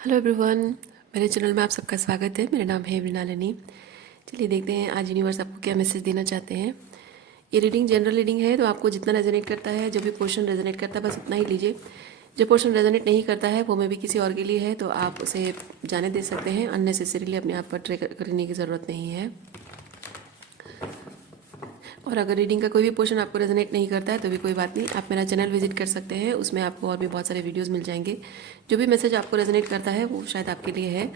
Hello everyone, मेरे channel में आप सबका स्वागत है। मेरा नाम है मृणालिनी। चलिए देखते हैं आज यूनिवर्स आपको क्या मैसेज देना चाहते हैं। ये रीडिंग जनरल रीडिंग है, तो आपको जितना रेजोनेट करता है, जो भी पोर्शन रेजोनेट करता है बस उतना ही लीजिए। जो पोर्शन रेजोनेट नहीं करता है वो मे भी किसी और के लिए है, तो आप उसे जाने दे सकते हैं। अननेसेसरीली अपने आप पर ट्रे करने की ज़रूरत नहीं है। और अगर रीडिंग का कोई भी पोर्शन आपको रेजोनेट नहीं करता है तो भी कोई बात नहीं, आप मेरा चैनल विजिट कर सकते हैं। उसमें आपको और भी बहुत सारे वीडियोस मिल जाएंगे। जो भी मैसेज आपको रेजोनेट करता है वो शायद आपके लिए है।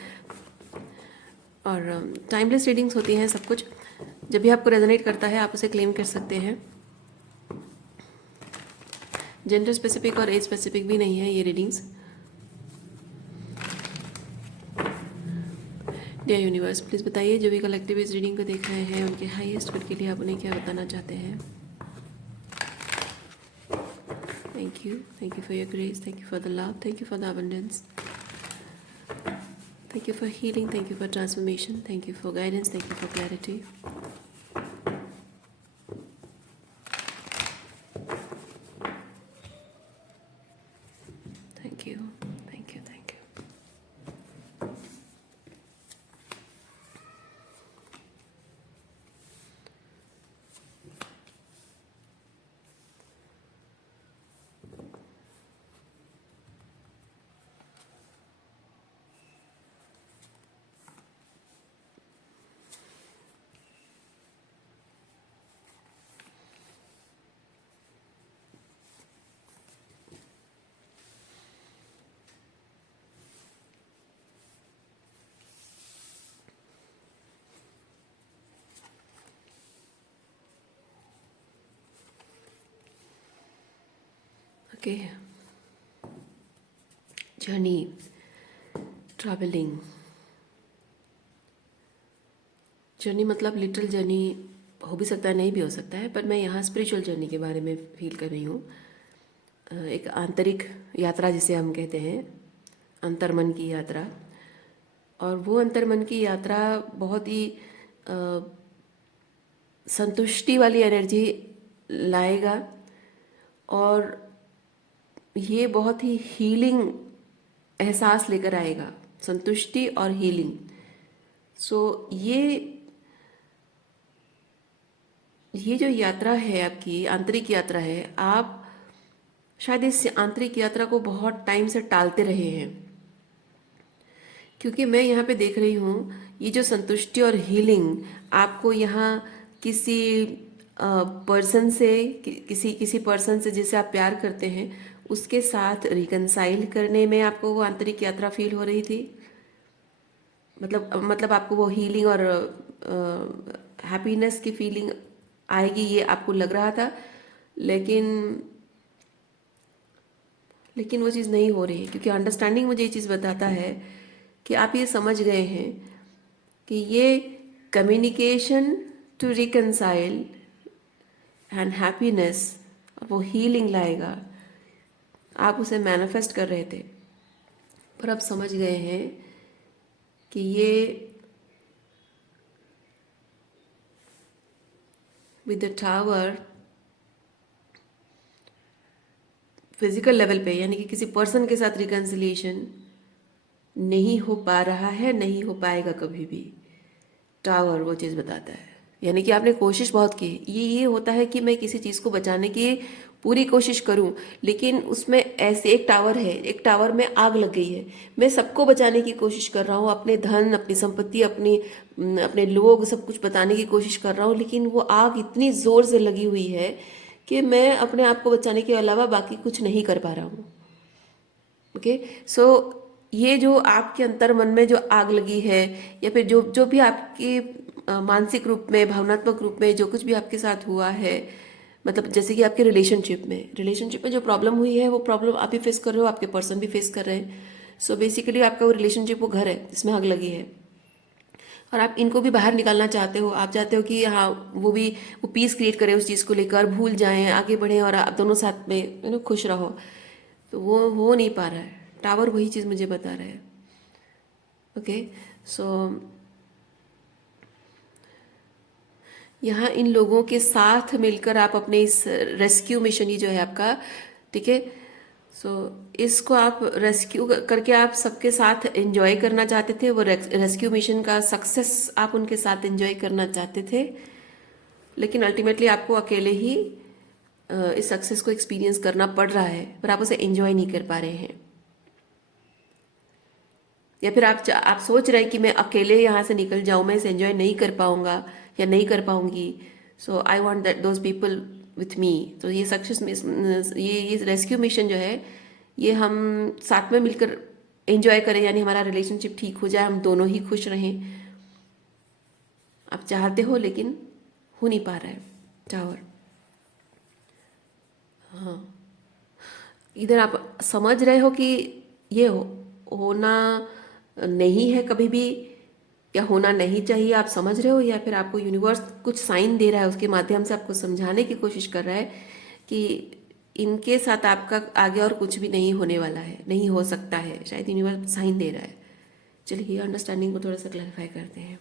और टाइमलेस रीडिंग्स होती हैं सब कुछ। जब भी आपको रेजोनेट करता है आप उसे क्लेम कर सकते हैं। जेंडर स्पेसिफिक और एज स्पेसिफिक भी नहीं है ये रीडिंग्स। डियर यूनिवर्स, प्लीज़ बताइए जो भी कलेक्टिव इस रीडिंग को देख रहे हैं उनके हाईएस्ट गुड के लिए आप उन्हें क्या बताना चाहते हैं। Thank you for your grace, thank you for the love, thank you for the abundance, thank you for healing, thank you for transformation, thank you for guidance, thank you for clarity. Thank you, thank you, thank you. Okay, journey, travelling. Journey मतलब literal journey हो भी सकता है, नहीं भी हो सकता है, पर मैं यहाँ स्पिरिचुअल जर्नी के बारे में फील कर रही हूँ। एक आंतरिक यात्रा जिसे हम कहते हैं, अंतर्मन की यात्रा। और वो अंतर्मन की यात्रा बहुत ही अ, संतुष्टि वाली एनर्जी लाएगा। और ये बहुत ही हीलिंग एहसास लेकर आएगा, संतुष्टि और हीलिंग। सो ये जो यात्रा है आपकी आंतरिक यात्रा है, आप शायद इस आंतरिक यात्रा को बहुत टाइम से टालते रहे हैं। क्योंकि मैं यहाँ पे देख रही हूँ ये जो संतुष्टि और हीलिंग आपको यहाँ किसी पर्सन से किसी पर्सन से जिसे आप प्यार करते हैं उसके साथ रिकनसाइल करने में आपको वो आंतरिक यात्रा फील हो रही थी। मतलब आपको वो हीलिंग और हैप्पीनेस की फीलिंग आएगी ये आपको लग रहा था। लेकिन लेकिन वो चीज़ नहीं हो रही है, क्योंकि अंडरस्टैंडिंग मुझे ये चीज़ बताता है कि आप ये समझ गए हैं कि ये communication to reconcile and happiness, वो हीलिंग लाएगा। आप उसे मैनिफेस्ट कर रहे थे, पर अब समझ गए हैं कि ये with the tower physical level पे, यानी कि किसी पर्सन के साथ रिकन्सिलिएशन नहीं हो पा रहा है, नहीं हो पाएगा कभी भी। टावर वो चीज़ बताता है, यानी कि आपने कोशिश बहुत की। ये होता है कि मैं किसी चीज़ को बचाने की पूरी कोशिश करूं, लेकिन उसमें ऐसे एक टावर है, एक टावर में आग लग गई है। मैं सबको बचाने की कोशिश कर रहा हूँ, अपने धन, अपनी संपत्ति, अपने लोग, सब कुछ बताने की कोशिश कर रहा हूँ, लेकिन वो आग इतनी ज़ोर से लगी हुई है कि मैं अपने आप को बचाने के अलावा बाकी कुछ नहीं कर पा रहा हूँ। ओके, सो ये जो आपके अंतर मन में जो आग लगी है, या फिर जो जो भी आपकी मानसिक रूप में, भावनात्मक रूप में जो कुछ भी आपके साथ हुआ है, मतलब जैसे कि आपके रिलेशनशिप में जो प्रॉब्लम हुई है, वो प्रॉब्लम आप भी फेस कर रहे हो, आपके पर्सन भी फेस कर रहे हैं। सो बेसिकली आपका वो रिलेशनशिप वो घर है जिसमें आग लगी है, और आप इनको भी बाहर निकालना चाहते हो। आप चाहते हो कि हाँ, वो पीस क्रिएट करें, उस चीज़ को लेकर भूल जाएं, आगे बढ़ें और आप दोनों साथ में खुश रहो। तो वो हो नहीं पा रहा है। टावर वही चीज़ मुझे बता रहा है। ओके, सो यहाँ इन लोगों के साथ मिलकर आप अपने इस रेस्क्यू मिशन ही जो है आपका, ठीक है, सो इसको आप रेस्क्यू करके आप सबके साथ एंजॉय करना चाहते थे, वो रेस्क्यू मिशन का सक्सेस आप उनके साथ एंजॉय करना चाहते थे, लेकिन अल्टीमेटली आपको अकेले ही इस सक्सेस को एक्सपीरियंस करना पड़ रहा है, पर आप उसे एंजॉय नहीं कर पा रहे हैं। या फिर आप सोच रहे हैं कि मैं अकेले यहाँ से निकल जाऊँ, मैं इसे एंजॉय नहीं कर पाऊंगा या नहीं कर पाऊंगी, so I want that those people with me. तो ये सक्सेस, ये रेस्क्यू मिशन जो है, ये हम साथ में मिलकर एंजॉय करें, यानी हमारा रिलेशनशिप ठीक हो जाए, हम दोनों ही खुश रहें। आप चाहते हो लेकिन हो नहीं पा रहा है टावर। हाँ, इधर आप समझ रहे हो कि ये होना नहीं है कभी भी, या होना नहीं चाहिए, आप समझ रहे हो, या फिर आपको यूनिवर्स कुछ साइन दे रहा है, उसके माध्यम से आपको समझाने की कोशिश कर रहा है कि इनके साथ आपका आगे और कुछ भी नहीं होने वाला है, नहीं हो सकता है, शायद यूनिवर्स साइन दे रहा है। चलिए अंडरस्टैंडिंग को थोड़ा सा क्लैरिफाई करते हैं।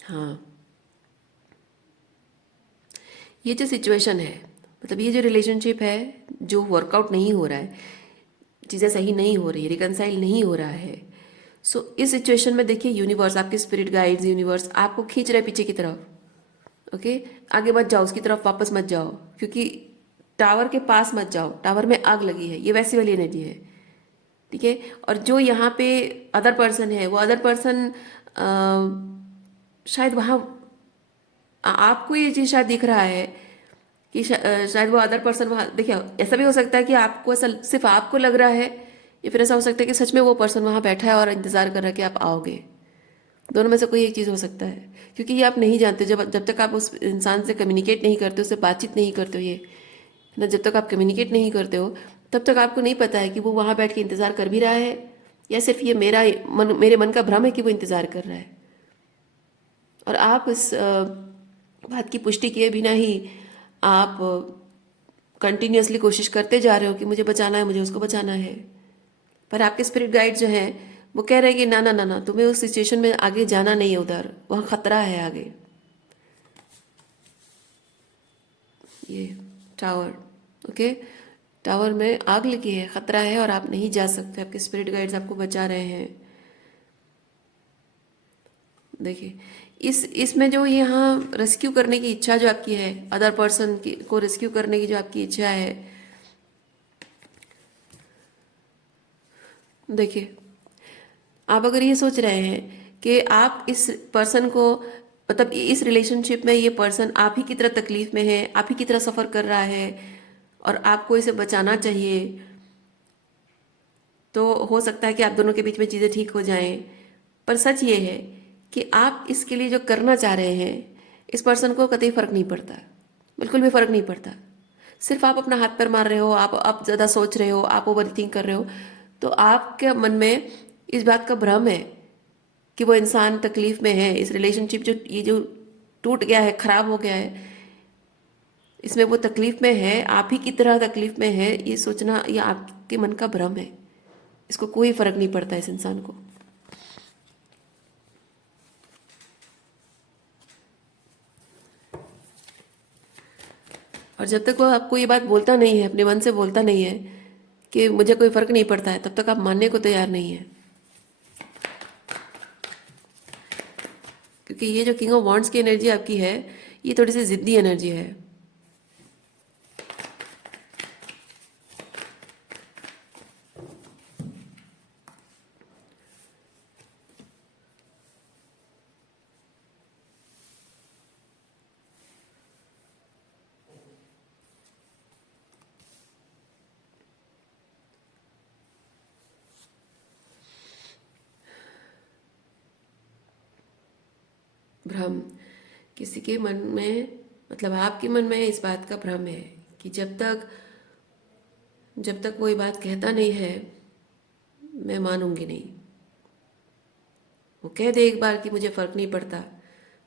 हाँ, ये जो सिचुएशन है, मतलब ये जो रिलेशनशिप है जो वर्कआउट नहीं हो रहा है, चीज़ें सही नहीं हो रही, रिकनसाइल नहीं हो रहा है, सो इस सिचुएशन में देखिए यूनिवर्स, आपके स्पिरिट गाइड्स, यूनिवर्स आपको खींच रहे पीछे की तरफ। ओके, आगे मत जाओ, उसकी तरफ वापस मत जाओ, क्योंकि टावर के पास मत जाओ, टावर में आग लगी है, ये वैसी वाली एनर्जी है। ठीक है, और जो यहाँ पे अदर पर्सन है, वो अदर पर्सन शायद वहाँ आपको ये चीज़ शायद दिख रहा है कि शायद वो अदर पर्सन वहाँ, देखिए ऐसा भी हो सकता है कि आपको ऐसा सिर्फ आपको लग रहा है, या फिर ऐसा हो सकता है कि सच में वो पर्सन वहाँ बैठा है और इंतज़ार कर रहा है कि आप आओगे। दोनों में से कोई एक चीज़ हो सकता है, क्योंकि ये आप नहीं जानते, जब तक आप उस इंसान से कम्युनिकेट नहीं करते, उससे बातचीत नहीं करते हो, ये ना, जब तक आप कम्युनिकेट नहीं करते हो तब तक आपको नहीं पता है कि वो वहाँ बैठ के इंतज़ार कर भी रहा है, या सिर्फ ये मेरे मन का भ्रम है कि वो इंतज़ार कर रहा है। और आप इस बात की पुष्टि किए बिना ही आप कंटिन्यूअसली कोशिश करते जा रहे हो कि मुझे बचाना है, मुझे उसको बचाना है, पर आपके स्पिरिट गाइड जो हैं वो कह रहे हैं कि ना ना ना ना, तुम्हें उस सिचुएशन में आगे जाना नहीं है, उधर वहाँ खतरा है आगे। ये टावर, ओके, टावर में आग लगी है, खतरा है और आप नहीं जा सकते, आपके स्पिरिट गाइड्स आपको बचा रहे हैं। देखिए इसमें जो यहाँ रेस्क्यू करने की इच्छा जो आपकी है, अदर पर्सन की को रेस्क्यू करने की जो आपकी इच्छा है, देखिए आप अगर ये सोच रहे हैं कि आप इस पर्सन को, मतलब इस रिलेशनशिप में ये पर्सन आप ही की तरह तकलीफ में है, आप ही की तरह सफ़र कर रहा है और आपको इसे बचाना चाहिए, तो हो सकता है कि आप दोनों के बीच में चीज़ें ठीक हो जाएं। पर सच ये है कि आप इसके लिए जो करना चाह रहे हैं, इस पर्सन को कतई फ़र्क नहीं पड़ता, बिल्कुल भी फ़र्क नहीं पड़ता। सिर्फ आप अपना हाथ पैर मार रहे हो, आप ज़्यादा सोच रहे हो, आप ओवर थिंक कर रहे हो, तो आपके मन में इस बात का भ्रम है कि वो इंसान तकलीफ में है, इस रिलेशनशिप जो टूट गया है, ख़राब हो गया है, इसमें वो तकलीफ में है, आप ही की तरह तकलीफ में है, ये सोचना ये आपके मन का भ्रम है। इसको कोई फर्क नहीं पड़ता इस इंसान को। और जब तक वो आपको ये बात बोलता नहीं है, अपने मन से बोलता नहीं है कि मुझे कोई फर्क नहीं पड़ता है, तब तक आप मानने को तैयार नहीं है, क्योंकि ये जो किंग ऑफ वॉन्ड्स की एनर्जी आपकी है, ये थोड़ी सी जिद्दी एनर्जी है। भ्रम किसी के मन में, मतलब आपके मन में इस बात का भ्रम है कि जब तक वो ये बात कहता नहीं है, मैं मानूंगी नहीं। वो कह दे एक बार कि मुझे फ़र्क नहीं पड़ता,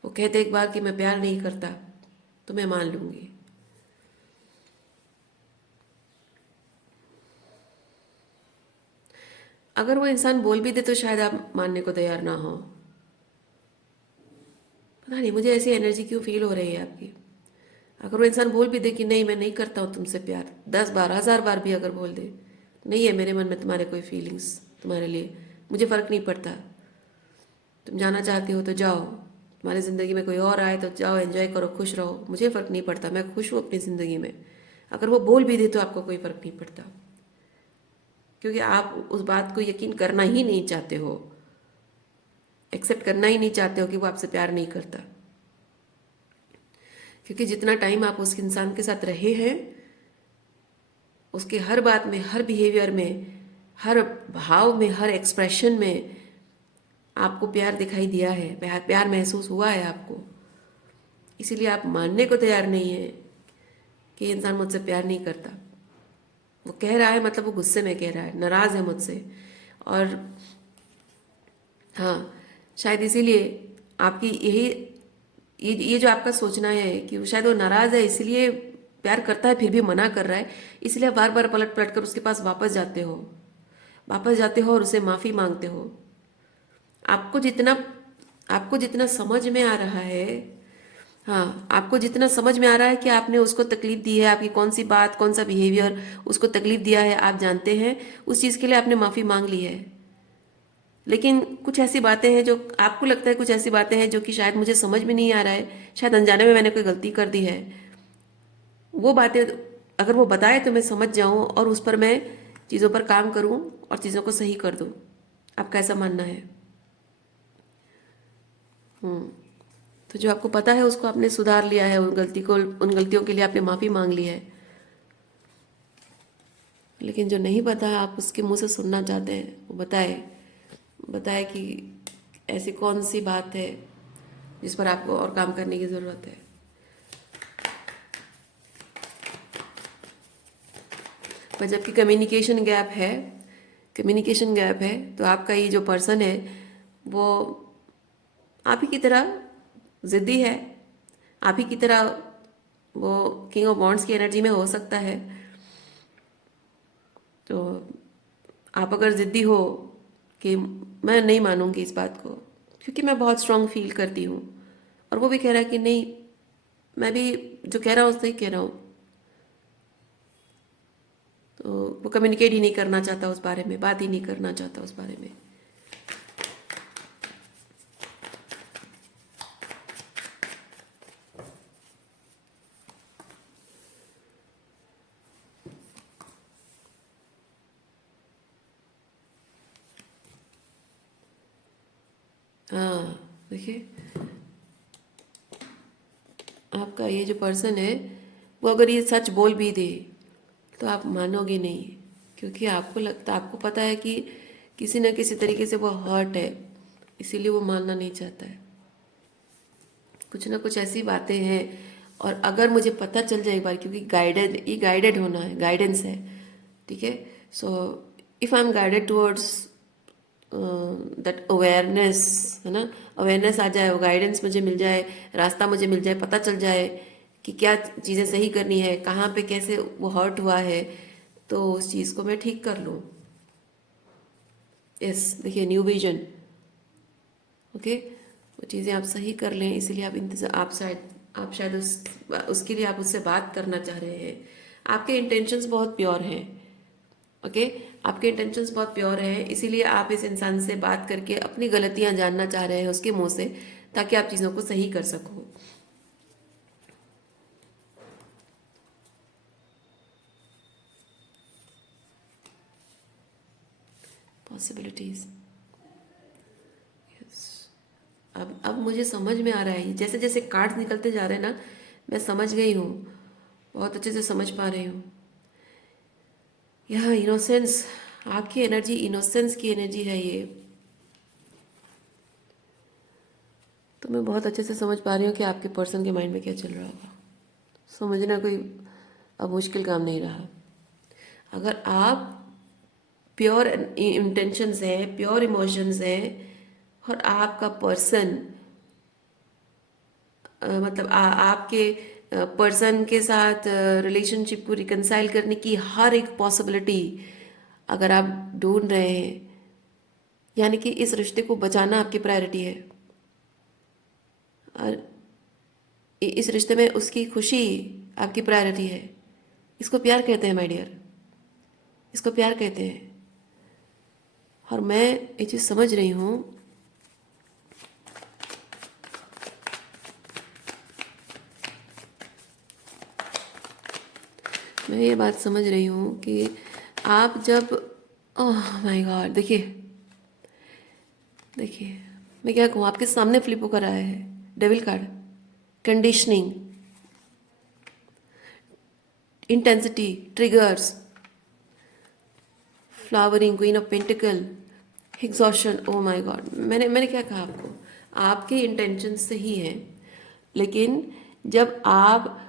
वो कह दे एक बार कि मैं प्यार नहीं करता, तो मैं मान लूँगी। अगर वो इंसान बोल भी दे तो शायद आप मानने को तैयार ना हो। पता नहीं मुझे ऐसी एनर्जी क्यों फील हो रही है आपकी। अगर वो इंसान बोल भी दे कि नहीं मैं नहीं करता हूँ तुमसे प्यार, 10 बार 1000 बार भी अगर बोल दे, नहीं है मेरे मन में तुम्हारे कोई फीलिंग्स तुम्हारे लिए, मुझे फ़र्क नहीं पड़ता, तुम जाना चाहते हो तो जाओ, तुम्हारी ज़िंदगी में कोई और आए तो जाओ, एंजॉय करो, खुश रहो, मुझे फ़र्क नहीं पड़ता, मैं खुश हूँ अपनी ज़िंदगी में। अगर वो बोल भी दे तो आपको कोई फ़र्क नहीं पड़ता, क्योंकि आप उस बात को यकीन करना ही नहीं चाहते हो, एक्सेप्ट करना ही नहीं चाहते हो कि वो आपसे प्यार नहीं करता। क्योंकि जितना टाइम आप उस इंसान के साथ रहे हैं, उसके हर बात में, हर बिहेवियर में, हर भाव में, हर एक्सप्रेशन में आपको प्यार दिखाई दिया है, प्यार महसूस हुआ है आपको। इसीलिए आप मानने को तैयार नहीं है कि इंसान मुझसे प्यार नहीं करता। वो कह रहा है मतलब वो गुस्से में कह रहा है, नाराज़ है मुझसे। और हाँ, शायद इसीलिए आपकी यही ये जो आपका सोचना है कि शायद वो नाराज़ है इसलिए प्यार करता है फिर भी मना कर रहा है, इसलिए आप बार बार पलट पलट कर उसके पास वापस जाते हो और उसे माफ़ी मांगते हो। आपको जितना आपको जितना समझ में आ रहा है, हाँ, आपको जितना समझ में आ रहा है कि आपने उसको तकलीफ दी है, आपकी कौन सी बात, कौन सा बिहेवियर उसको तकलीफ दिया है, आप जानते हैं, उस चीज़ के लिए आपने माफ़ी मांग ली है। लेकिन कुछ ऐसी बातें हैं जो आपको लगता है, कुछ ऐसी बातें हैं जो कि शायद मुझे समझ में नहीं आ रहा है, शायद अनजाने में मैंने कोई गलती कर दी है। वो बातें अगर वो बताए तो मैं समझ जाऊं और उस पर मैं चीज़ों पर काम करूं और चीज़ों को सही कर दूं। आपका ऐसा मानना है? तो जो आपको पता है उसको आपने सुधार लिया है, उन गलतियों के लिए आपने माफ़ी मांग ली है। लेकिन जो नहीं पता है आप उसके मुंह से सुनना चाहते हैं, वो बताए कि ऐसी कौन सी बात है जिस पर आपको और काम करने की ज़रूरत है। पर जबकि कम्युनिकेशन गैप है, तो आपका ये जो पर्सन है वो आप ही की तरह ज़िद्दी है, आप ही की तरह वो किंग ऑफ वॉन्ड्स की एनर्जी में हो सकता है। तो आप अगर ज़िद्दी हो कि मैं नहीं मानूंगी इस बात को क्योंकि मैं बहुत स्ट्रांग फील करती हूँ, और वो भी कह रहा है कि नहीं, मैं भी जो कह रहा हूँ सही कह रहा हूँ, तो वो कम्युनिकेट ही नहीं करना चाहता उस बारे में, बात ही नहीं करना चाहता उस बारे में। हाँ, देखिए आपका ये जो पर्सन है वो अगर ये सच बोल भी दे तो आप मानोगे नहीं, क्योंकि आपको पता है कि किसी न किसी तरीके से वो हर्ट है, इसीलिए वो मानना नहीं चाहता है। कुछ ना कुछ ऐसी बातें हैं, और अगर मुझे पता चल जाए एक बार, क्योंकि गाइडेड होना है, गाइडेंस है, ठीक है। So if I am guided towards that awareness, है ना, अवेयरनेस आ जाए, वो गाइडेंस मुझे मिल जाए, रास्ता मुझे मिल जाए, पता चल जाए कि क्या चीज़ें सही करनी है, कहाँ पे कैसे वो हर्ट हुआ है, तो उस चीज़ को मैं ठीक कर लूँ। यस, देखिए न्यू विजन, ओके, वो चीज़ें आप सही कर लें, इसीलिए आप शायद उसके लिए आप उससे बात करना चाह रहे हैं। आपके इंटेंशंस बहुत प्योर हैं, ओके, आपके इंटेंशंस बहुत प्योर हैं, इसीलिए आप इस इंसान से बात करके अपनी गलतियां जानना चाह रहे हैं उसके मुंह से, ताकि आप चीज़ों को सही कर सको। Possibilities, yes. अब मुझे समझ में आ रहा है, जैसे जैसे कार्ड्स निकलते जा रहे हैं ना, मैं समझ गई हूँ, बहुत अच्छे से समझ पा रही हूँ। यह इनोसेंस, आपकी एनर्जी इनोसेंस की एनर्जी है ये, तो मैं बहुत अच्छे से समझ पा रही हूँ कि आपके पर्सन के माइंड में क्या चल रहा होगा। समझना कोई अब मुश्किल काम नहीं रहा। अगर आप प्योर इंटेंशंस हैं, प्योर इमोशंस हैं, और आपका पर्सन मतलब आपके पर्सन के साथ रिलेशनशिप को रिकंसाइल करने की हर एक पॉसिबिलिटी अगर आप ढूंढ रहे हैं, यानी कि इस रिश्ते को बचाना आपकी प्रायोरिटी है, और इस रिश्ते में उसकी खुशी आपकी प्रायोरिटी है। इसको प्यार कहते हैं माय डियर, इसको प्यार कहते हैं। और मैं ये चीज़ समझ रही हूँ, मैं ये बात समझ रही हूँ कि आप जब, ओह माय गॉड, देखिए देखिए, मैं क्या कहूँ, आपके सामने फ्लिप होकर आया है devil card, conditioning, intensity, triggers, flowering, queen of pentacle, exhaustion. Oh my God, मैंने क्या कहा आपको, आपके इंटेंशन सही हैं, लेकिन जब आप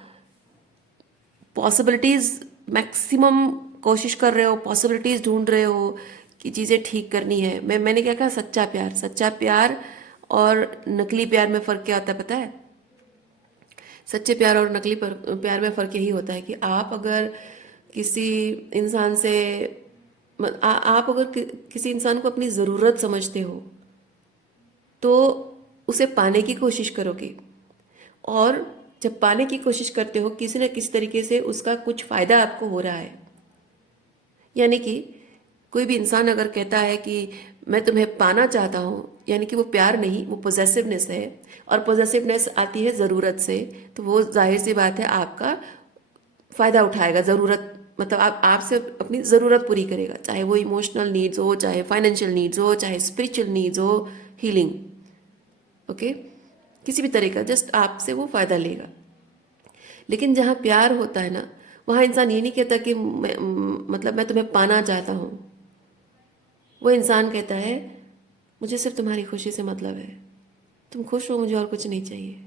पॉसिबिलिटीज़ मैक्सिमम कोशिश कर रहे हो, पॉसिबिलिटीज़ ढूंढ रहे हो कि चीज़ें ठीक करनी है। मैंने क्या कहा, सच्चा प्यार और नकली प्यार में फ़र्क क्या होता है पता है? सच्चे प्यार और नकली प्यार में फ़र्क यही होता है कि आप अगर किसी इंसान से आप अगर किसी इंसान को अपनी ज़रूरत समझते हो तो उसे पाने की कोशिश करोगे, और जब पाने की कोशिश करते हो किसी न किसी तरीके से उसका कुछ फ़ायदा आपको हो रहा है। यानी कि कोई भी इंसान अगर कहता है कि मैं तुम्हें पाना चाहता हूँ, यानी कि वो प्यार नहीं, वो पॉजेसिवनेस है, और पॉजेसिवनेस आती है ज़रूरत से, तो वो जाहिर सी बात है आपका फ़ायदा उठाएगा। ज़रूरत मतलब आप आपसे अपनी ज़रूरत पूरी करेगा, चाहे वो इमोशनल नीड्स हो, चाहे फाइनेंशियल नीड्स हो, चाहे स्पिरिचुअल नीड्स हो, हीलिंग, ओके, किसी भी तरह का जस्ट आपसे वो फ़ायदा लेगा। लेकिन जहाँ प्यार होता है ना, वहाँ इंसान ये नहीं कहता कि मतलब मैं तुम्हें पाना चाहता हूँ। वो इंसान कहता है मुझे सिर्फ तुम्हारी खुशी से मतलब है, तुम खुश हो, मुझे और कुछ नहीं चाहिए।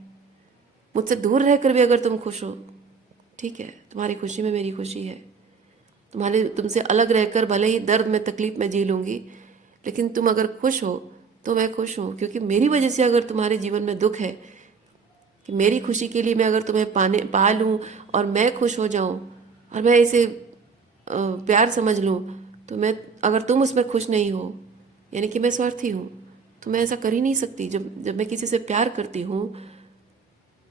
मुझसे दूर रहकर भी अगर तुम खुश हो, ठीक है, तुम्हारी खुशी में मेरी खुशी है। तुमसे अलग रहकर भले ही दर्द में तकलीफ में जी लूँगी, लेकिन तुम अगर खुश हो तो मैं खुश हूँ, क्योंकि मेरी वजह से अगर तुम्हारे जीवन में दुख है, कि मेरी खुशी के लिए मैं अगर तुम्हें पा लूँ और मैं खुश हो जाऊँ और मैं इसे प्यार समझ लूँ, तो मैं, अगर तुम उसमें खुश नहीं हो, यानी कि मैं स्वार्थी हूँ, तो मैं ऐसा कर ही नहीं सकती। जब जब मैं किसी से प्यार करती हूँ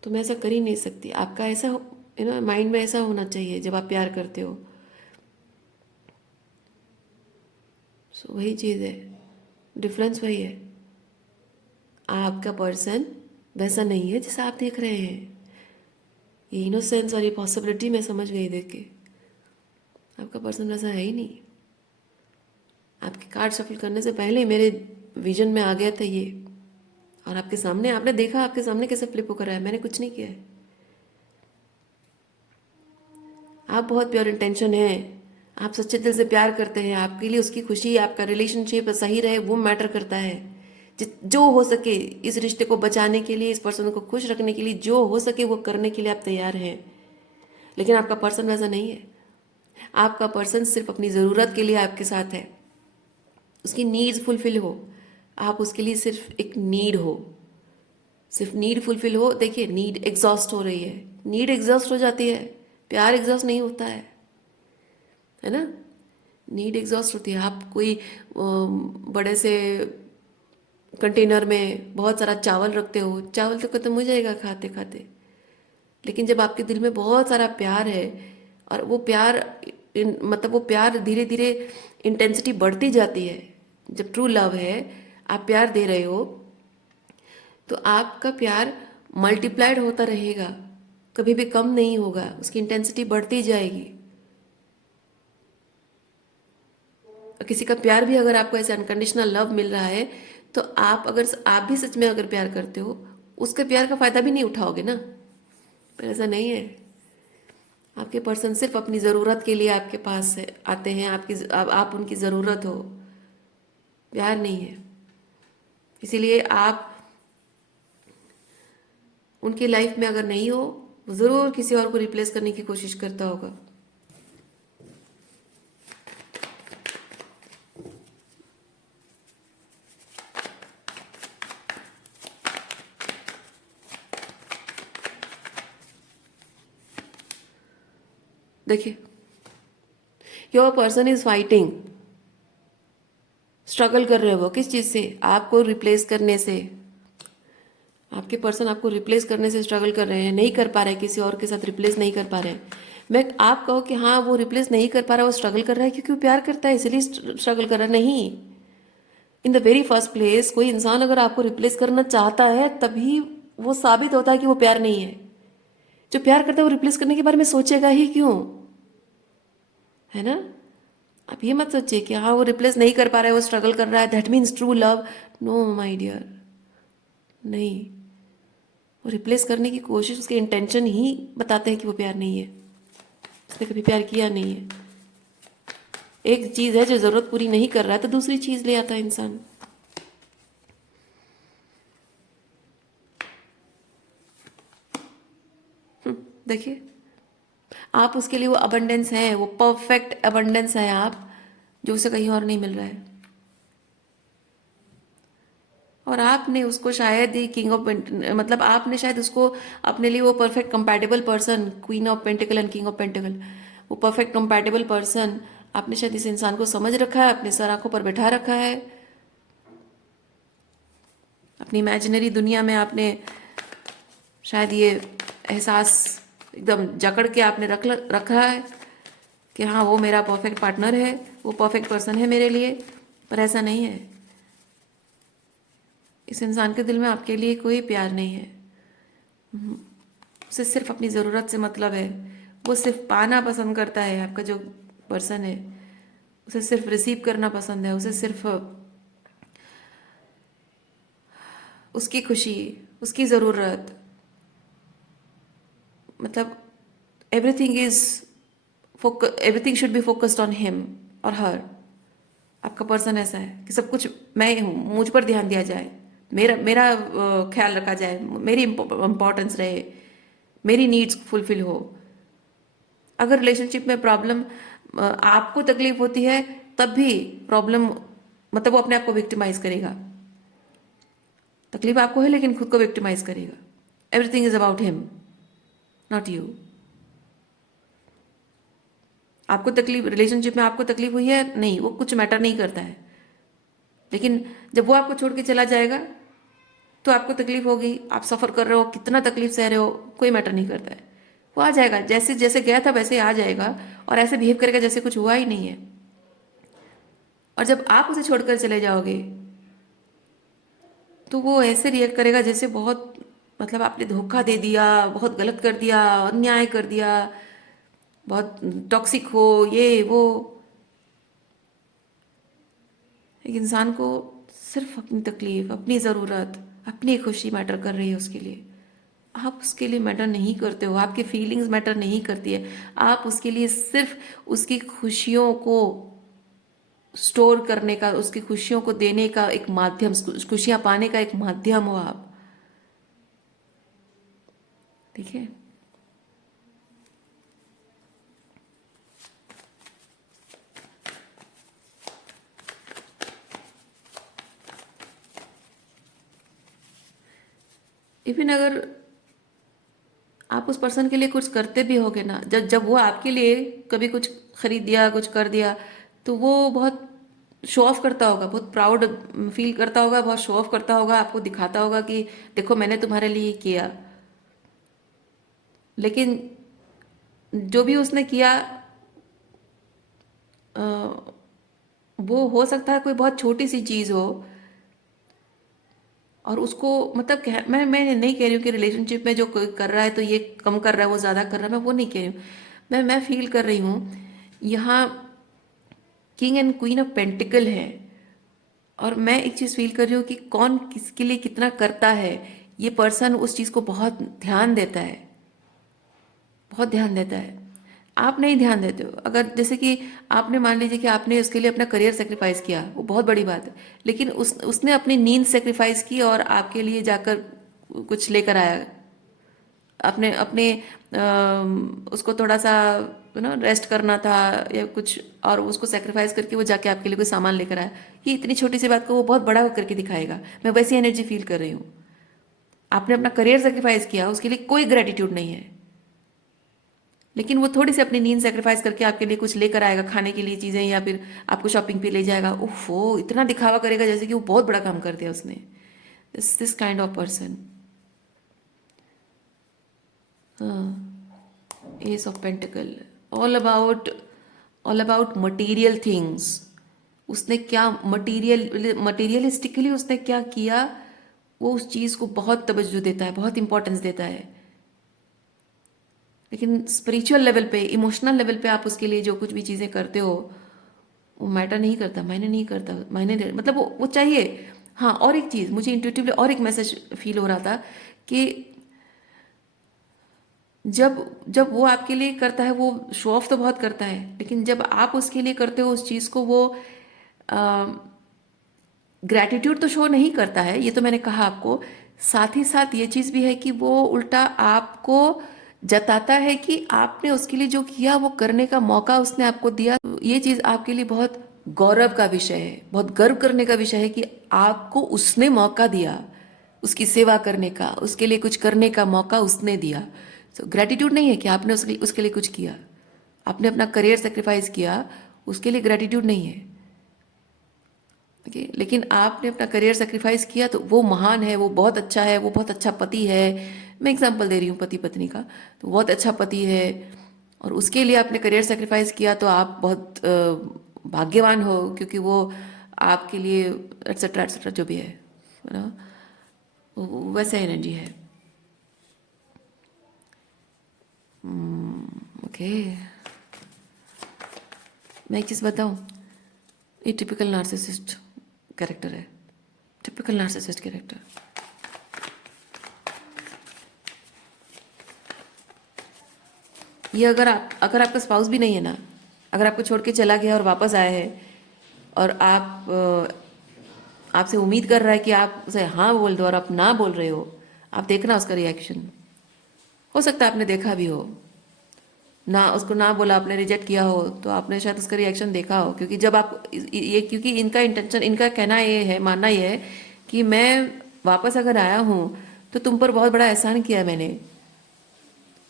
तो मैं ऐसा कर ही नहीं सकती। आपका ऐसा माइंड में ऐसा होना चाहिए जब आप प्यार करते हो। सो वही चीज़ है, डिफरेंस वही है। आपका पर्सन वैसा नहीं है जैसा आप देख रहे हैं। ये इनोसेंस और ये पॉसिबिलिटी मैं समझ गई देख के, आपका पर्सन वैसा है ही नहीं। आपके कार्ड शफल करने से पहले ही मेरे विजन में आ गया था ये, और आपके सामने, आपने देखा आपके सामने कैसे फ्लिप होकर आया, मैंने कुछ नहीं किया है। आप बहुत प्योर इंटेंशन है, आप सच्चे दिल से प्यार करते हैं, आपके लिए उसकी खुशी, आपका रिलेशनशिप सही रहे वो मैटर करता है। जो हो सके इस रिश्ते को बचाने के लिए, इस पर्सन को खुश रखने के लिए, जो हो सके वो करने के लिए आप तैयार हैं। लेकिन आपका पर्सन वैसा नहीं है। आपका पर्सन सिर्फ अपनी ज़रूरत के लिए आपके साथ है, उसकी नीड्स फुलफिल हो, आप उसके लिए सिर्फ एक नीड हो, सिर्फ नीड फुलफिल हो। देखिए, नीड एग्जॉस्ट हो रही है, नीड एग्जॉस्ट हो जाती है, प्यार एग्जॉस्ट नहीं होता है ना। नीड एग्जॉस्ट होती है। आप कोई बड़े से कंटेनर में बहुत सारा चावल रखते हो, चावल तो खत्म हो जाएगा खाते खाते, लेकिन जब आपके दिल में बहुत सारा प्यार है, और वो प्यार मतलब वो प्यार धीरे धीरे इंटेंसिटी बढ़ती जाती है। जब ट्रू लव है, आप प्यार दे रहे हो, तो आपका प्यार मल्टीप्लाइड होता रहेगा, कभी भी कम नहीं होगा, उसकी इंटेंसिटी बढ़ती जाएगी। और किसी का प्यार भी अगर आपको ऐसे अनकंडीशनल लव मिल रहा है, तो आप भी सच में अगर प्यार करते हो, उसके प्यार का फायदा भी नहीं उठाओगे ना। पर ऐसा नहीं है। आपके पर्सन सिर्फ अपनी ज़रूरत के लिए आपके पास से आते हैं, आप उनकी ज़रूरत हो, प्यार नहीं है। इसीलिए आप उनकी लाइफ में अगर नहीं हो, ज़रूर किसी और को रिप्लेस करने की कोशिश करता होगा। देखिए, your person is fighting, struggle कर रहे हो वो किस चीज़ से? आपको रिप्लेस करने से। आपके पर्सन आपको रिप्लेस करने से स्ट्रगल कर रहे हैं, नहीं कर पा रहे, किसी और के साथ रिप्लेस नहीं कर पा रहे। मैं आप कहो कि हाँ वो रिप्लेस नहीं कर पा रहा, वो स्ट्रगल कर रहा है क्योंकि वो प्यार करता है इसलिए स्ट्रगल कर रहा है, नहीं। In the very first place कोई इंसान अगर आपको रिप्लेस करना चाहता है तभी वो साबित होता है कि वो प्यार नहीं है। जो प्यार करता है वो रिप्लेस करने के बारे में सोचेगा ही क्यों, है ना? आप ये मत सोचिए कि हाँ वो रिप्लेस नहीं कर पा रहा है, वो स्ट्रगल कर रहा है, that means true love. No my dear, नहीं। वो रिप्लेस करने की कोशिश, उसके इंटेंशन ही बताते हैं कि वो प्यार नहीं है, उसने कभी प्यार किया नहीं है। एक चीज़ है जो ज़रूरत पूरी नहीं कर रहा है तो दूसरी चीज़ ले आता है इंसान। देखिए, आप उसके लिए वो अबंडेंस है, वो परफेक्ट अबंडेंस है आप, जो उसे कहीं और नहीं मिल रहा है। और आपने उसको शायद ही किंग ऑफ, मतलब आपने शायद उसको अपने लिए वो perfect compatible person, queen of pentacle and king of pentacle, वो परफेक्ट कंपैटिबल पर्सन आपने शायद इस इंसान को समझ रखा है, अपने सर आंखों पर बैठा रखा है। अपनी इमेजिनरी दुनिया में आपने शायद ये एहसास एकदम जकड़ के आपने रखा है कि हाँ वो मेरा परफेक्ट पार्टनर है, वो परफेक्ट पर्सन है मेरे लिए। पर ऐसा नहीं है। इस इंसान के दिल में आपके लिए कोई प्यार नहीं है। उसे सिर्फ अपनी ज़रूरत से मतलब है। वो सिर्फ पाना पसंद करता है, आपका जो पर्सन है। उसे सिर्फ रिसीव करना पसंद है, उसे सिर्फ उसकी खुशी, उसकी ज़रूरत, मतलब everything should be focused on him और हर। आपका पर्सन ऐसा है कि सब कुछ मैं हूँ, मुझ पर ध्यान दिया जाए, मेरा मेरा ख्याल रखा जाए, मेरी इम्पोर्टेंस रहे, मेरी नीड्स फुलफिल हो। अगर रिलेशनशिप में प्रॉब्लम, आपको तकलीफ होती है, तब भी प्रॉब्लम, मतलब वो अपने आप को विक्टिमाइज करेगा। तकलीफ आपको है लेकिन खुद को विक्टिमाइज करेगा। Everything is about him, not you. आपको तकलीफ, रिलेशनशिप में आपको तकलीफ हुई है, नहीं, वो कुछ मैटर नहीं करता है। लेकिन जब वो आपको छोड़ के चला जाएगा तो आपको तकलीफ होगी, आप सफ़र कर रहे हो, कितना तकलीफ सह रहे हो, कोई मैटर नहीं करता है। वो आ जाएगा, जैसे जैसे गया था वैसे आ जाएगा, और ऐसे बिहेव करेगा जैसे कुछ हुआ ही नहीं है। और जब आप उसे छोड़कर चले जाओगे तो वो ऐसे रिएक्ट करेगा जैसे बहुत, मतलब आपने धोखा दे दिया, बहुत गलत कर दिया, अन्याय कर दिया, बहुत टॉक्सिक हो, ये वो। एक इंसान को सिर्फ अपनी तकलीफ, अपनी ज़रूरत, अपनी खुशी मैटर कर रही है उसके लिए। आप उसके लिए मैटर नहीं करते हो, आपकी फीलिंग्स मैटर नहीं करती है। आप उसके लिए सिर्फ उसकी खुशियों को स्टोर करने का, उसकी खुशियों को देने का एक माध्यम, खुशियां पाने का एक माध्यम हो आप। ठीक है? इवन अगर आप उस पर्सन के लिए कुछ करते भी होगे ना, जब जब वो आपके लिए कभी कुछ खरीद दिया, कुछ कर दिया, तो वो बहुत शो ऑफ करता होगा, बहुत प्राउड फील करता होगा, बहुत शो ऑफ करता होगा, आपको दिखाता होगा कि देखो मैंने तुम्हारे लिए किया। लेकिन जो भी उसने किया, अ, वो हो सकता है कोई बहुत छोटी सी चीज़ हो, और उसको, मतलब मैं नहीं कह रही हूँ कि रिलेशनशिप में जो कोई कर रहा है तो ये कम कर रहा है, वो ज़्यादा कर रहा है, मैं वो नहीं कह रही हूँ। मैं फील कर रही हूँ यहाँ king and queen of pentacle है, और मैं एक चीज़ फील कर रही हूँ कि कौन किसके लिए कितना करता है। ये पर्सन उस चीज़ को बहुत ध्यान देता है, बहुत ध्यान देता है। आप नहीं ध्यान देते हो। अगर जैसे कि आपने, मान लीजिए कि आपने उसके लिए अपना करियर सेक्रीफाइस किया, वो बहुत बड़ी बात है, लेकिन उसने अपनी नींद सेक्रीफाइस की और आपके लिए जाकर कुछ लेकर आया। अपने अपने उसको थोड़ा सा रेस्ट करना था या कुछ, और उसको सेक्रीफाइस करके वो जाके आपके लिए कोई सामान लेकर आया। ये इतनी छोटी सी बात को वो बहुत बड़ा करके दिखाएगा। मैं वैसी एनर्जी फील कर रही हूँ। आपने अपना करियर सेक्रीफाइस किया, उसके लिए कोई ग्रेटिट्यूड नहीं है, लेकिन वो थोड़ी सी अपनी नींद सेक्रीफाइस करके आपके लिए कुछ लेकर आएगा, खाने के लिए चीज़ें, या फिर आपको शॉपिंग पे ले जाएगा। उफ, वो इतना दिखावा करेगा जैसे कि वो बहुत बड़ा काम कर दिया उसने। This kind of person. S of pentacle, all about material things. उसने क्या मटीरियलिस्टिकली उसने क्या किया, वो उस चीज़ को बहुत तवज्जो देता है, बहुत इंपॉर्टेंस देता है। लेकिन स्पिरिचुअल लेवल पे, इमोशनल लेवल पे आप उसके लिए जो कुछ भी चीज़ें करते हो वो मैटर नहीं करता, मायने नहीं करता, मतलब वो चाहिए। हाँ, और एक चीज़ मुझे इंट्यूटिवली और एक मैसेज फील हो रहा था कि जब जब वो आपके लिए करता है, वो शो ऑफ तो बहुत करता है, लेकिन जब आप उसके लिए करते हो उस चीज़ को, वो ग्रैटिट्यूड तो शो नहीं करता है, ये तो मैंने कहा आपको। साथ ही साथ ये चीज़ भी है कि वो उल्टा आपको जताता है कि आपने उसके लिए जो किया वो करने का मौका उसने आपको दिया। ये चीज़ आपके लिए बहुत गौरव का विषय है, बहुत गर्व करने का विषय है कि आपको उसने मौका दिया उसकी सेवा करने का, उसके लिए कुछ करने का मौका उसने दिया। तो ग्रैटिट्यूड नहीं है कि आपने उसके लिए कुछ किया, आपने अपना करियर सेक्रीफाइस किया, उसके लिए ग्रैटिट्यूड नहीं है। ओके, लेकिन आपने अपना करियर सेक्रीफाइस किया तो वो महान है, वो बहुत अच्छा है, वो बहुत अच्छा पति है। मैं एग्जांपल दे रही हूँ पति पत्नी का, तो बहुत अच्छा पति है और उसके लिए आपने करियर सेक्रीफाइस किया, तो आप बहुत भाग्यवान हो, क्योंकि वो आपके लिए एट्सेट्रा जो भी है ना, वैसा एनर्जी है। ओके, मैं एक चीज़ बताऊँ, ये टिपिकल नार्सिसिस्ट कैरेक्टर है, टिपिकल नार्सिसिस्ट कैरेक्टर। ये अगर आपका स्पाउस भी नहीं है ना, अगर आपको छोड़ के चला गया और वापस आया है और आपसे उम्मीद कर रहा है कि आप उसे हाँ बोल दो और आप ना बोल रहे हो, आप देखना उसका रिएक्शन। हो सकता है आपने देखा भी हो, ना उसको ना बोला, आपने रिजेक्ट किया हो, तो आपने शायद उसका रिएक्शन देखा हो। क्योंकि जब आप ये, क्योंकि इनका इंटेंशन, इनका कहना ये है, मानना ये है कि मैं वापस अगर आया हूँ तो तुम पर बहुत बड़ा एहसान किया मैंने,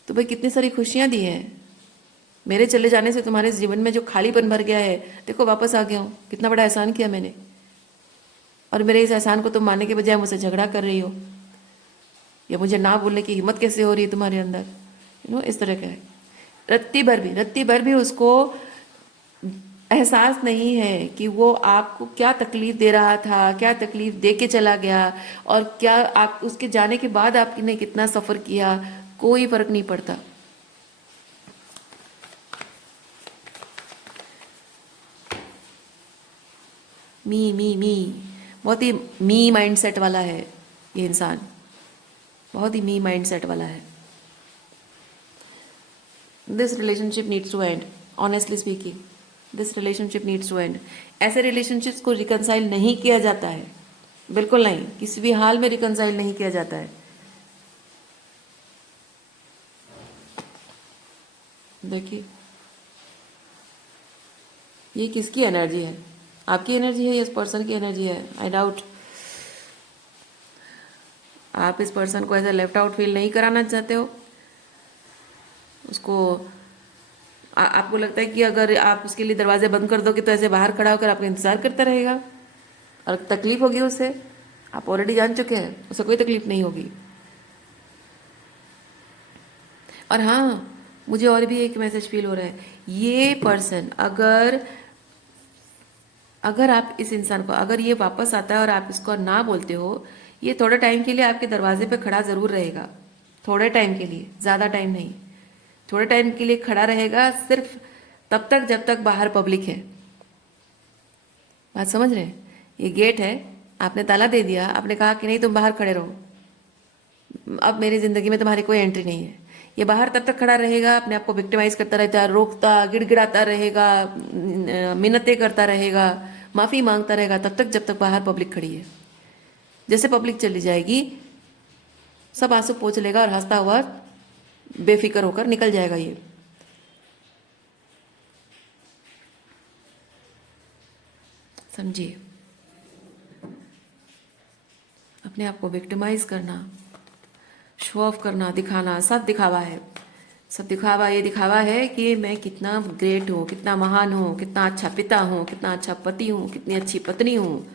तो भाई कितनी सारी खुशियाँ दी हैं, मेरे चले जाने से तुम्हारे जीवन में जो खालीपन भर गया है, देखो वापस आ गया हूँ, कितना बड़ा एहसान किया मैंने, और मेरे इस एहसान को तुम मानने के बजाय मुझसे झगड़ा कर रही हो, या मुझे ना बोलने की हिम्मत कैसे हो रही है तुम्हारे अंदर, इस तरह का है। रत्ती भर भी उसको एहसास नहीं है कि वो आपको क्या तकलीफ दे रहा था, क्या तकलीफ दे के चला गया, और क्या आप उसके जाने के बाद आपने कितना सफ़र किया, कोई फर्क नहीं पड़ता। मी बहुत ही मी माइंडसेट वाला है ये इंसान, बहुत ही मी माइंडसेट वाला है। This relationship needs to end, honestly speaking, this relationship needs to end. ऐसे रिलेशनशिप्स को रिकनसाइल नहीं किया जाता है, बिल्कुल नहीं, किसी भी हाल में रिकनसाइल नहीं किया जाता है। देखिए, ये किसकी एनर्जी है, आपकी एनर्जी है या इस पर्सन की एनर्जी है? I doubt. आप इस पर्सन को ऐसे लेफ्ट आउट फील नहीं कराना चाहते हो। उसको आपको लगता है कि अगर आप उसके लिए दरवाजे बंद कर दोगे तो ऐसे बाहर खड़ा होकर आपका इंतजार करता रहेगा और तकलीफ होगी उसे। आप ऑलरेडी जान चुके हैं उसे कोई तकलीफ नहीं होगी। और हाँ, मुझे और भी एक मैसेज फील हो रहा है, ये पर्सन अगर अगर आप इस इंसान को, अगर ये वापस आता है और आप इसको ना बोलते हो, ये थोड़े टाइम के लिए आपके दरवाजे पे खड़ा ज़रूर रहेगा, थोड़े टाइम के लिए, ज़्यादा टाइम नहीं, थोड़े टाइम के लिए खड़ा रहेगा, सिर्फ तब तक जब तक बाहर पब्लिक है। बात समझ रहे हैं? ये गेट है, आपने ताला दे दिया, आपने कहा कि नहीं तुम बाहर खड़े रहो, अब मेरी ज़िंदगी में तुम्हारी कोई एंट्री नहीं है। ये बाहर तब तक खड़ा रहेगा, अपने आप को विक्टिमाइज करता रहता है, रोकता गिड़गिड़ाता रहेगा, मिन्नतें करता रहेगा, माफ़ी मांगता रहेगा, तब तक जब तक बाहर पब्लिक खड़ी है। जैसे पब्लिक चली जाएगी, सब आंसू पोंछ लेगा और हंसता हुआ बेफिक्र होकर निकल जाएगा ये। समझिए, अपने आप को विक्टिमाइज करना, शो ऑफ करना, दिखाना, सब दिखावा है। सब दिखावा, ये दिखावा है कि मैं कितना ग्रेट हूँ, कितना महान हूँ, कितना अच्छा पिता हूँ, कितना अच्छा पति हूँ, कितनी अच्छी पत्नी हूँ,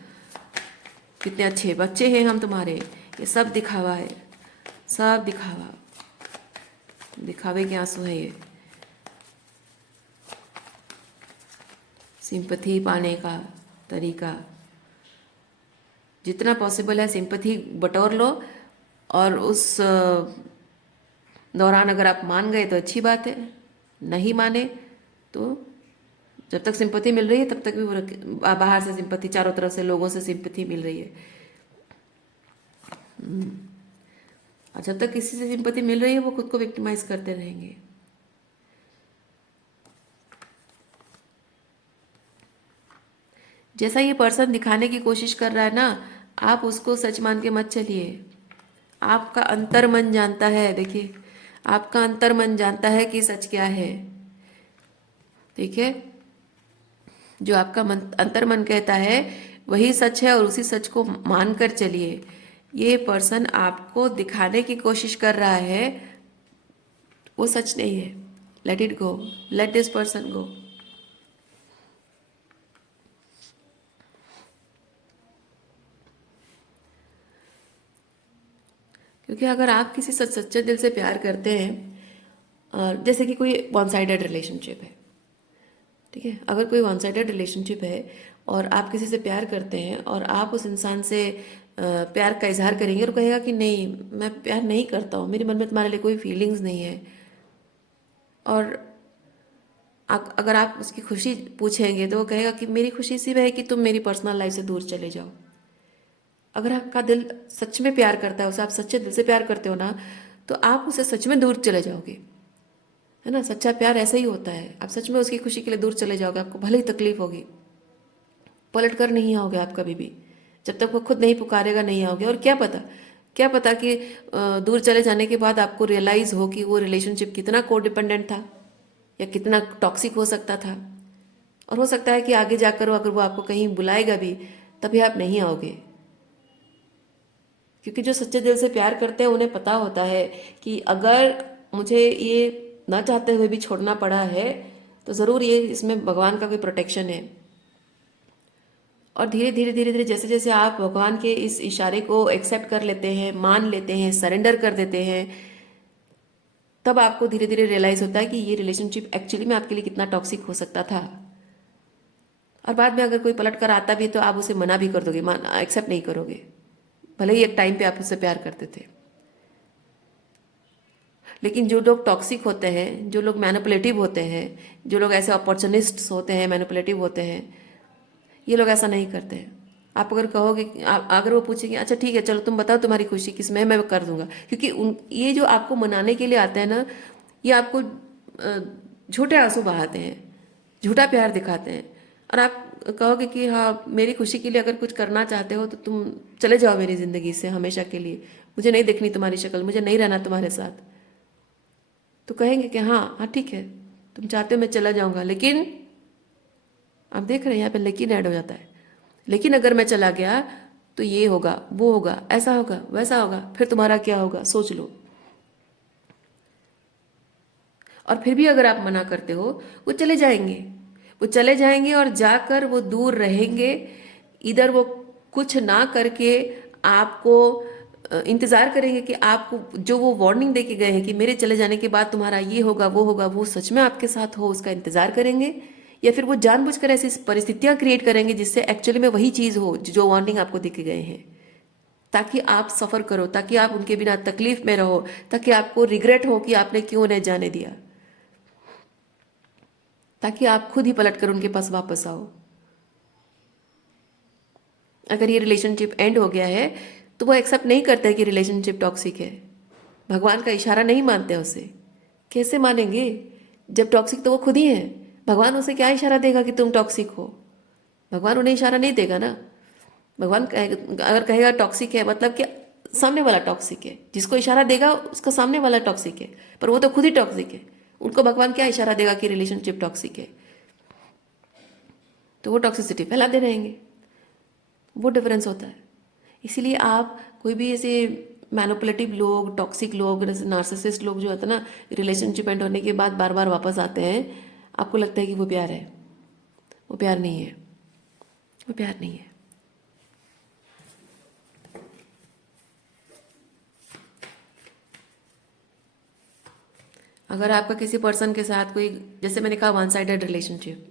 कितने अच्छे बच्चे हैं हम तुम्हारे। ये सब दिखावा है, सब दिखावा, दिखावे के आंसू है ये। सिंपथी पाने का तरीका जितना पॉसिबल है सिंपथी बटोर लो, और उस दौरान अगर आप मान गए तो अच्छी बात है, नहीं माने तो जब तक सिंपथी मिल रही है तब तक भी वो बाहर से सिंपथी, चारों तरफ से लोगों से सिंपथी मिल रही है, और जब तक किसी से सिंपथी मिल रही है वो खुद को विक्टिमाइज करते रहेंगे। जैसा ये पर्सन दिखाने की कोशिश कर रहा है ना, आप उसको सच मान के मत चलिए। आपका अंतर मन जानता है, देखिए आपका अंतर मन जानता है कि सच क्या है। ठीक है, जो आपका मन अंतर मन कहता है वही सच है, और उसी सच को मान कर चलिए। ये पर्सन आपको दिखाने की कोशिश कर रहा है, वो सच नहीं है। Let it go, let this person गो। क्योंकि अगर आप किसी सच्चे दिल से प्यार करते हैं, जैसे कि कोई वन साइडेड रिलेशनशिप है, ठीक है, अगर कोई वन साइडेड रिलेशनशिप है और आप किसी से प्यार करते हैं और आप उस इंसान से प्यार का इजहार करेंगे और कहेगा कि नहीं मैं प्यार नहीं करता हूँ, मेरे मन में तुम्हारे लिए कोई फीलिंग्स नहीं है, और अगर आप उसकी खुशी पूछेंगे तो वो कहेगा कि मेरी खुशी इसी में है कि तुम मेरी पर्सनल लाइफ से दूर चले जाओ। अगर आपका दिल सच में प्यार करता है, उसे आप सच्चे दिल से प्यार करते हो ना, तो आप उसे सच में दूर चले जाओगे, है ना। सच्चा प्यार ऐसा ही होता है, आप सच में उसकी खुशी के लिए दूर चले जाओगे, आपको भले ही तकलीफ होगी, पलट कर नहीं आओगे आप कभी भी। जब तक वो खुद नहीं पुकारेगा नहीं आओगे। और क्या पता कि दूर चले जाने के बाद आपको रियलाइज हो कि वो रिलेशनशिप कितना कोडिपेंडेंट था या कितना टॉक्सिक हो सकता था। और हो सकता है कि आगे जाकर अगर वो आपको कहीं बुलाएगा भी तभी आप नहीं आओगे, क्योंकि जो सच्चे दिल से प्यार करते हैं उन्हें पता होता है कि अगर मुझे ये ना चाहते हुए भी छोड़ना पड़ा है तो ज़रूर ये इसमें भगवान का कोई प्रोटेक्शन है। और धीरे धीरे धीरे धीरे जैसे जैसे आप भगवान के इस इशारे को एक्सेप्ट कर लेते हैं, मान लेते हैं, सरेंडर कर देते हैं, तब आपको धीरे धीरे रियलाइज होता है कि ये रिलेशनशिप एक्चुअली में आपके लिए कितना टॉक्सिक हो सकता था। और बाद में अगर कोई पलट कर आता भी तो आप उसे मना भी कर दोगे, एक्सेप्ट नहीं करोगे, भले ही एक टाइम पे आप उससे प्यार करते थे। लेकिन जो लोग टॉक्सिक होते हैं, जो लोग मैनिपुलेटिव होते हैं, जो लोग ऐसे अपॉर्चुनिस्ट्स होते हैं, मैनिपुलेटिव होते हैं, ये लोग ऐसा नहीं करते हैं। आप अगर कहोगे, अगर वो पूछेंगे अच्छा ठीक है चलो तुम बताओ तुम्हारी खुशी किस में है, मैं कर दूंगा, क्योंकि ये जो आपको मनाने के लिए आते हैं ना, ये आपको झूठे आंसू बहाते हैं, झूठा प्यार दिखाते हैं। और आप कहोगे कि हाँ मेरी खुशी के लिए अगर कुछ करना चाहते हो तो तुम चले जाओ मेरी ज़िंदगी से हमेशा के लिए, मुझे नहीं देखनी तुम्हारी शक्ल, मुझे नहीं रहना तुम्हारे साथ। तो कहेंगे कि हाँ हाँ ठीक है तुम चाहते हो मैं चला जाऊंगा, लेकिन आप देख रहे हैं यहाँ पे लेकिन ऐड हो जाता है। लेकिन अगर मैं चला गया तो ये होगा, वो होगा, ऐसा होगा, वैसा होगा, फिर तुम्हारा क्या होगा सोच लो। और फिर भी अगर आप मना करते हो वो चले जाएंगे, वो चले जाएंगे और जाकर वो दूर रहेंगे। इधर वो कुछ ना करके आपको इंतज़ार करेंगे कि आपको जो वो वार्निंग दे के गए हैं कि मेरे चले जाने के बाद तुम्हारा ये होगा वो होगा, वो सच में आपके साथ हो उसका इंतज़ार करेंगे, या फिर वो जानबूझकर ऐसी परिस्थितियां क्रिएट करेंगे जिससे एक्चुअली में वही चीज़ हो जो वार्निंग आपको दे के गए हैं, ताकि आप सफ़र करो, ताकि आप उनके बिना तकलीफ में रहो, ताकि आपको रिग्रेट हो कि आपने क्यों उन्हें जाने दिया, ताकि आप खुद ही पलट कर उनके पास वापस आओ। अगर ये रिलेशनशिप एंड हो गया है तो वो एक्सेप्ट नहीं करते कि रिलेशनशिप टॉक्सिक है, भगवान का इशारा नहीं मानते उसे। कैसे मानेंगे जब टॉक्सिक तो वो खुद ही है। भगवान उसे क्या इशारा देगा कि तुम टॉक्सिक हो, भगवान उन्हें इशारा नहीं देगा ना। भगवान अगर कहेगा टॉक्सिक है मतलब कि सामने वाला टॉक्सिक है, जिसको इशारा देगा उसका सामने वाला टॉक्सिक है, पर वो तो खुद ही टॉक्सिक है। उनको भगवान क्या इशारा देगा कि रिलेशनशिप टॉक्सिक है, तो वो टॉक्सिसिटी फैला दे रहेंगे। वो डिफरेंस होता है। इसीलिए आप कोई भी ऐसे मैनिपुलेटिव लोग, टॉक्सिक लोग, नार्सिसिस्ट लोग जो होते हैं ना, रिलेशनशिप एंड होने के बाद बार बार वापस आते हैं, आपको लगता है कि वो प्यार है। वो प्यार नहीं है, वो प्यार नहीं है। अगर आपका किसी पर्सन के साथ कोई, जैसे मैंने कहा, वन साइडेड रिलेशनशिप,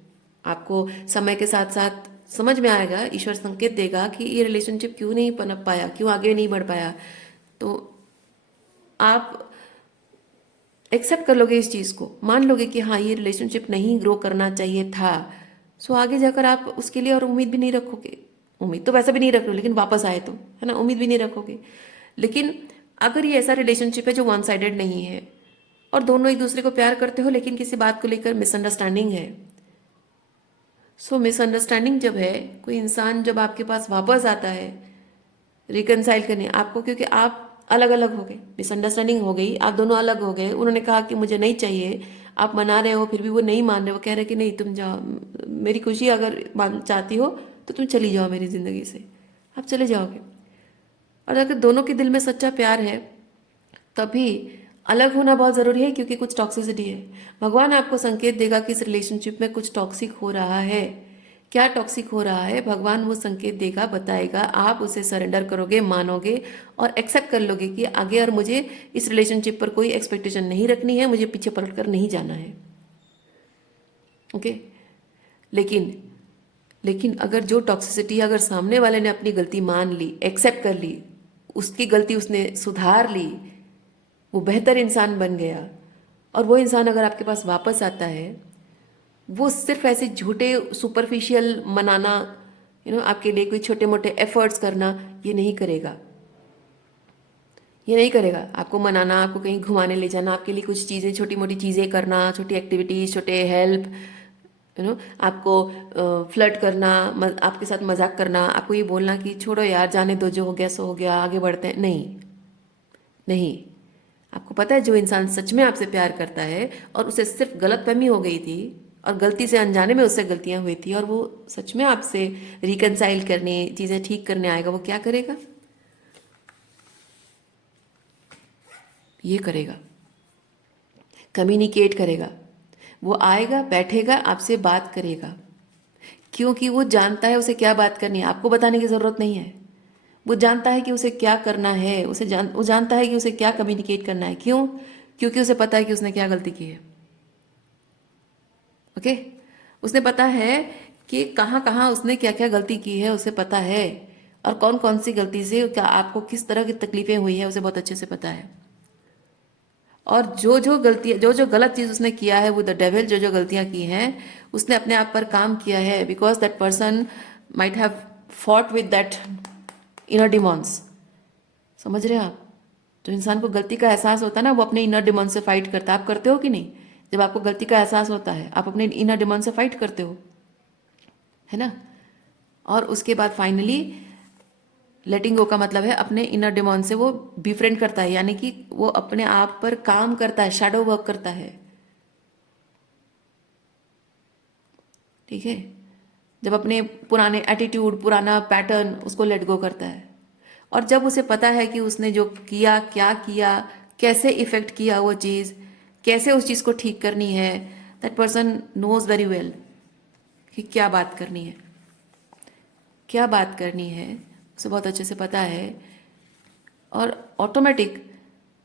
आपको समय के साथ साथ समझ में आएगा, ईश्वर संकेत देगा कि ये रिलेशनशिप क्यों नहीं पनप पाया, क्यों आगे नहीं बढ़ पाया, तो आप एक्सेप्ट कर लोगे इस चीज़ को, मान लोगे कि हाँ ये रिलेशनशिप नहीं ग्रो करना चाहिए था। सो आगे जाकर आप उसके लिए और उम्मीद भी नहीं रखोगे। उम्मीद तो वैसे भी नहीं रख रहे हो, लेकिन वापस आए तो, है ना, उम्मीद भी नहीं रखोगे। लेकिन अगर ये ऐसा रिलेशनशिप है जो वन साइडेड नहीं है और दोनों एक दूसरे को प्यार करते हो, लेकिन किसी बात को लेकर मिसअंडरस्टैंडिंग है, सो मिसअंडरस्टैंडिंग जब है, कोई इंसान जब आपके पास वापस आता है रिकनसाइल करने आपको, क्योंकि आप अलग अलग हो गए, मिसअंडरस्टैंडिंग हो गई, आप दोनों अलग हो गए, उन्होंने कहा कि मुझे नहीं चाहिए, आप मना रहे हो फिर भी वो नहीं मान रहे, वो कह रहे कि नहीं तुम जाओ, मेरी खुशी अगर चाहती हो तो तुम चली जाओ मेरी ज़िंदगी से, आप चले जाओगे। और अगर दोनों के दिल में सच्चा प्यार है तभी अलग होना बहुत ज़रूरी है, क्योंकि कुछ टॉक्सिसिटी है। भगवान आपको संकेत देगा कि इस रिलेशनशिप में कुछ टॉक्सिक हो रहा है। क्या टॉक्सिक हो रहा है, भगवान वो संकेत देगा, बताएगा, आप उसे सरेंडर करोगे, मानोगे और एक्सेप्ट कर लोगे कि आगे और मुझे इस रिलेशनशिप पर कोई एक्सपेक्टेशन नहीं रखनी है, मुझे पीछे पलट कर नहीं जाना है। ओके, लेकिन लेकिन अगर जो टॉक्सिसिटी, अगर सामने वाले ने अपनी गलती मान ली, एक्सेप्ट कर ली, उसकी गलती उसने सुधार ली, वो बेहतर इंसान बन गया, और वो इंसान अगर आपके पास वापस आता है, वो सिर्फ ऐसे झूठे सुपरफिशियल मनाना, आपके लिए कोई छोटे मोटे एफर्ट्स करना, ये नहीं करेगा। ये नहीं करेगा आपको मनाना, आपको कहीं घुमाने ले जाना, आपके लिए कुछ चीज़ें, छोटी मोटी चीज़ें करना, छोटी एक्टिविटीज़, छोटे हेल्प, आपको फ्लर्ट करना, आपके साथ मजाक करना, आपको ये बोलना कि छोड़ो यार, जाने दो, जो हो गया सो हो गया, आगे बढ़ते हैं, नहीं नहीं। आपको पता है जो इंसान सच में आपसे प्यार करता है और उसे सिर्फ गलतफहमी हो गई थी और गलती से अनजाने में उससे गलतियां हुई थी और वो सच में आपसे रिकनसाइल करने, चीज़ें ठीक करने आएगा, वो क्या करेगा? ये करेगा, कम्युनिकेट करेगा। वो आएगा, बैठेगा, आपसे बात करेगा, क्योंकि वो जानता है उसे क्या बात करनी है, आपको बताने की ज़रूरत नहीं है। वो जानता है कि उसे क्या करना है, वो जानता है कि उसे क्या कम्युनिकेट करना है। क्यों? क्योंकि उसे पता है कि उसने क्या गलती की है। ओके, उसने पता है कि कहाँ कहाँ उसने क्या क्या गलती की है, उसे पता है, और कौन कौन सी गलती से क्या आपको किस तरह की तकलीफें हुई है, उसे बहुत अच्छे से पता है। और जो जो गलती, जो जो गलत चीज़ उसने किया है, वो द डेविल, जो जो गलतियाँ की हैं, उसने अपने आप पर काम किया है, because that person might have fought with that inner demons. समझ रहे हैं आप? जो इंसान को गलती का एहसास होता है ना, वो अपने इनर डिमॉन से फाइट करता है। आप करते हो कि नहीं? जब आपको गलती का एहसास होता है, आप अपने इनर डिमॉन से फाइट करते हो, है ना? और उसके बाद फाइनली लेटिंग गो का मतलब है अपने इनर डिमॉन से वो बिफ्रेंड करता है, यानी कि वो अपने आप पर काम करता है, शैडो वर्क करता है। ठीक है, जब अपने पुराने एटीट्यूड, पुराना पैटर्न, उसको लेट गो करता है, और जब उसे पता है कि उसने जो किया, क्या किया, कैसे इफेक्ट किया वो चीज़, कैसे उस चीज़ को ठीक करनी है, that person knows very well कि क्या बात करनी है, क्या बात करनी है, उसे बहुत अच्छे से पता है। और ऑटोमेटिक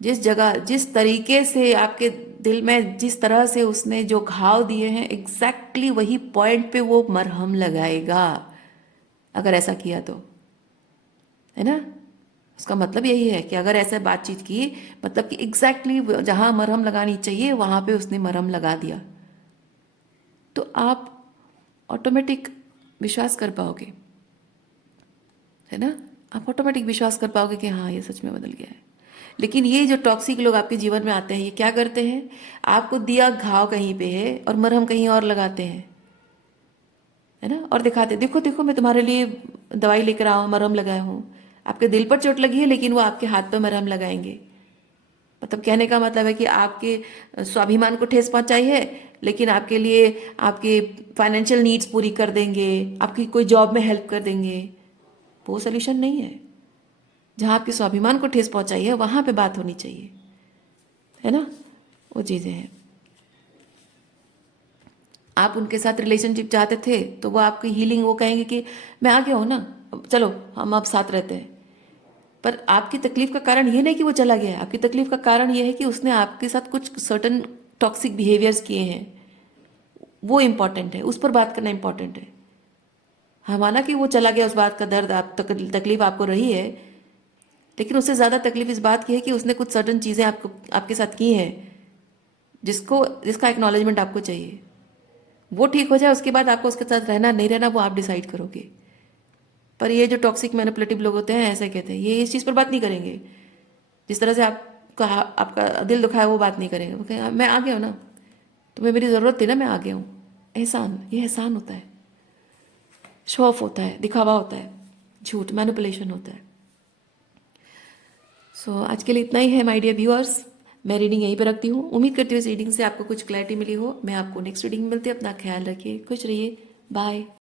जिस जगह, जिस तरीके से आपके दिल में, जिस तरह से उसने जो घाव दिए हैं, एग्जैक्टली वही पॉइंट पे वो मरहम लगाएगा, अगर ऐसा किया तो, है ना? उसका मतलब यही है कि अगर ऐसा बातचीत की, मतलब कि एग्जैक्टली जहां मरहम लगानी चाहिए वहां पे उसने मरहम लगा दिया, तो आप ऑटोमेटिक विश्वास कर पाओगे, है ना? आप ऑटोमेटिक विश्वास कर पाओगे कि हाँ ये सच में बदल गया है। लेकिन ये जो टॉक्सिक लोग आपके जीवन में आते हैं, ये क्या करते हैं? आपको दिया घाव कहीं पे है और मरहम कहीं और लगाते हैं, है ना? और दिखाते, देखो देखो मैं तुम्हारे लिए दवाई लेकर आया हूँ, मरहम लगाया हूँ। आपके दिल पर चोट लगी है, लेकिन वो आपके हाथ पे मरहम लगाएंगे। मतलब कहने का मतलब है कि आपके स्वाभिमान को ठेस पहुंचाई है, लेकिन आपके लिए आपके फाइनेंशियल नीड्स पूरी कर देंगे, आपकी कोई जॉब में हेल्प कर देंगे। वो सोल्यूशन नहीं है। जहाँ आपके स्वाभिमान को ठेस पहुंचाई है वहाँ पे बात होनी चाहिए, है ना, वो चीज़ें हैं। आप उनके साथ रिलेशनशिप चाहते थे तो वो आपकी हीलिंग, वो कहेंगे कि मैं आ गया हूँ ना, चलो हम अब साथ रहते हैं। पर आपकी तकलीफ का कारण ये नहीं कि वो चला गया है, आपकी तकलीफ का कारण ये है कि उसने आपके साथ कुछ सर्टन टॉक्सिक बिहेवियर्स किए हैं, वो इम्पॉर्टेंट है, उस पर बात करना इम्पॉर्टेंट है। हाँ, माना कि वो चला गया, उस बात का दर्द आप तकलीफ आपको रही है, लेकिन उससे ज़्यादा तकलीफ इस बात की है कि उसने कुछ सर्टन चीज़ें आपके साथ की हैं जिसका एक्नॉलेजमेंट आपको चाहिए। वो ठीक हो जाए, उसके बाद आपको उसके साथ रहना नहीं रहना वो आप डिसाइड करोगे। पर ये जो टॉक्सिक मैनिपुलेटिव लोग होते हैं ऐसे कहते हैं, ये इस चीज़ पर बात नहीं करेंगे, जिस तरह से आपका दिल दुखा है वो बात नहीं करेंगे। वो कहेंगे मैं आ गया हूँ ना, तुम्हें मेरी ज़रूरत थी ना, मैं आ गया हूँ। एहसान, ये एहसान होता है, शो ऑफ होता है, दिखावा होता है, झूठ, मैनिपुलेशन होता है। सो आज के लिए इतना ही है माय डियर व्यूअर्स। मैं रीडिंग यहीं पर रखती हूँ। उम्मीद करती हूँ इस रीडिंग से आपको कुछ क्लैरिटी मिली हो। मैं आपको नेक्स्ट रीडिंग में मिलती हूँ। अपना ख्याल रखिए, खुश रहिए, बाय।